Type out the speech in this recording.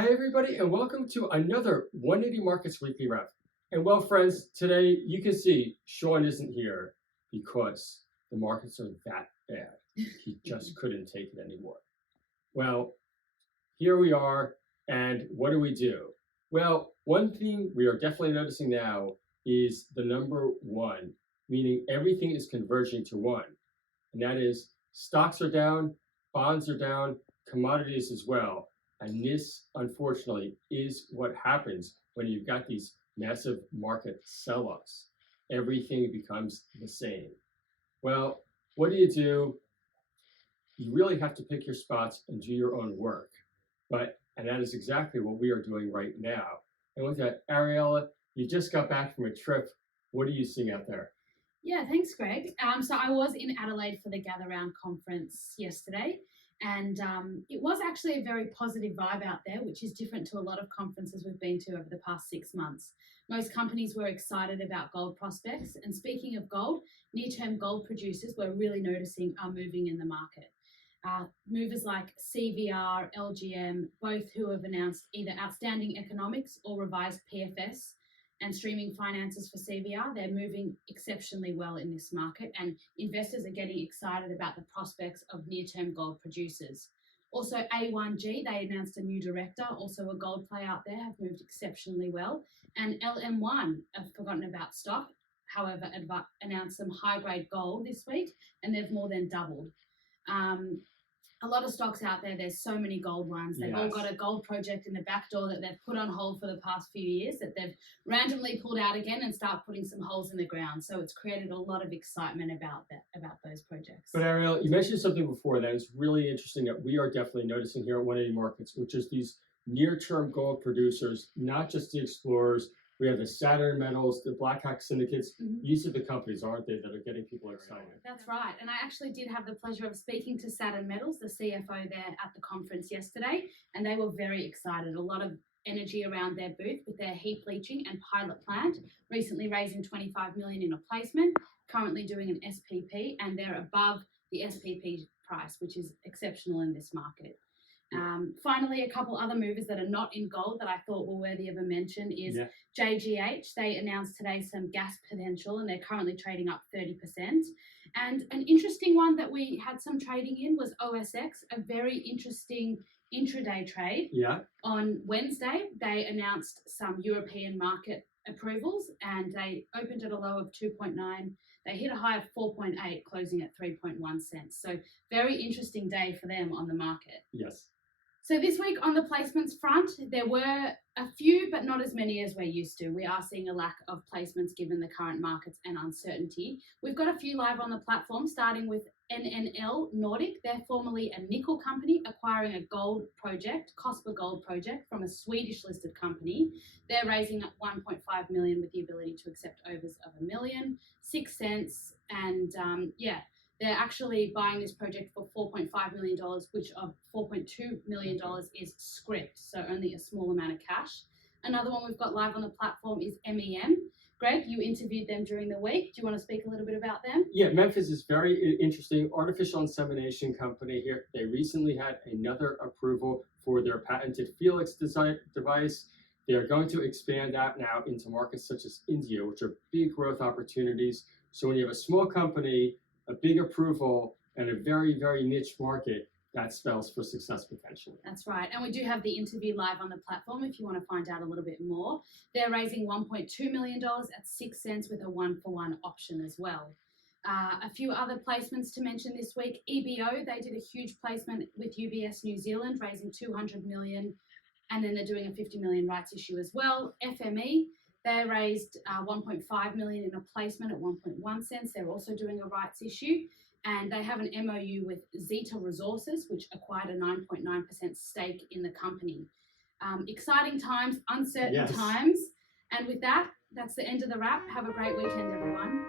Hi everybody and welcome to another 180 Markets Weekly Wrap. And well friends, today you can see Sean isn't here because the markets are that bad. He just couldn't take it anymore. Well, here we are, and what do? Well, one thing we are definitely noticing now is the number one, meaning everything is converging to one. And that is stocks are down, bonds are down, commodities as well. And this, unfortunately, is what happens when you've got these massive market sell-offs. Everything becomes the same. Well, what do? You really have to pick your spots and do your own work. And that is exactly what we are doing right now. And with that, Ariella, you just got back from a trip. What are you seeing out there? Yeah, thanks, Greg. So I was in Adelaide for the Gather Round conference yesterday. And it was actually a very positive vibe out there, which is different to a lot of conferences we've been to over the past 6 months. Most companies were excited about gold prospects. And speaking of gold, near-term gold producers we're really noticing are moving in the market. Movers like CVR, LGM, both who have announced either outstanding economics or revised PFS and streaming finances for CVR, they're moving exceptionally well in this market, and investors are getting excited about the prospects of near-term gold producers. Also, A1G, they announced a new director, also a gold play out there, have moved exceptionally well. And LM1, I've forgotten about stock, however, announced some high-grade gold this week, and they've more than doubled. A lot of stocks out there, there's so many gold ones. They've all got a gold project in the back door that they've put on hold for the past few years that they've randomly pulled out again and start putting some holes in the ground. So it's created a lot of excitement about those projects. But Ariel, you mentioned something before that is really interesting that we are definitely noticing here at 180 Markets, which is these near-term gold producers, not just the explorers. We have the Saturn Metals, the Black Hack Syndicates. These are the companies, aren't they, that are getting people excited? That's right. And I actually did have the pleasure of speaking to Saturn Metals, the CFO there at the conference yesterday, and they were very excited. A lot of energy around their booth with their heap leaching and pilot plant, recently raising $25 million in a placement, currently doing an SPP, and they're above the SPP price, which is exceptional in this market. Finally, a couple other movers that are not in gold that I thought were worthy of a mention is JGH. They announced today some gas potential and they're currently trading up 30%. And an interesting one that we had some trading in was OSX, a very interesting intraday trade. On Wednesday, they announced some European market approvals and they opened at a low of 2.9. They hit a high of 4.8, closing at 3.1 cents. So very interesting day for them on the market. Yes. So this week on the placements front, there were a few, but not as many as we're used to. We are seeing a lack of placements given the current markets and uncertainty. We've got a few live on the platform, starting with NNL Nordic. They're formerly a nickel company acquiring a gold project, Cosper Gold project, from a Swedish listed company. They're raising up 1.5 million with the ability to accept overs of $1 million, 6 cents, and they're actually buying this project for $4.5 million, which of $4.2 million is script, so only a small amount of cash. Another one we've got live on the platform is MEM. Greg, you interviewed them during the week. Do you want to speak a little bit about them? Yeah, Memphis is very interesting. Artificial insemination company here. They recently had another approval for their patented Felix device. They are going to expand that now into markets such as India, which are big growth opportunities. So when you have a small company, a big approval, and a very, very niche market, that spells for success potentially. That's right. And we do have the interview live on the platform if you want to find out a little bit more. They're raising $1.2 million at 6 cents with a 1-for-1 option as well. A few other placements to mention this week. EBO, they did a huge placement with UBS New Zealand, raising $200 million, and then they're doing a $50 million rights issue as well. FME, they raised $1.5 million in a placement at 1.1 cents. They're also doing a rights issue. And they have an MOU with Zeta Resources, which acquired a 9.9% stake in the company. Exciting times, uncertain times. And with that, that's the end of the wrap. Have a great weekend, everyone.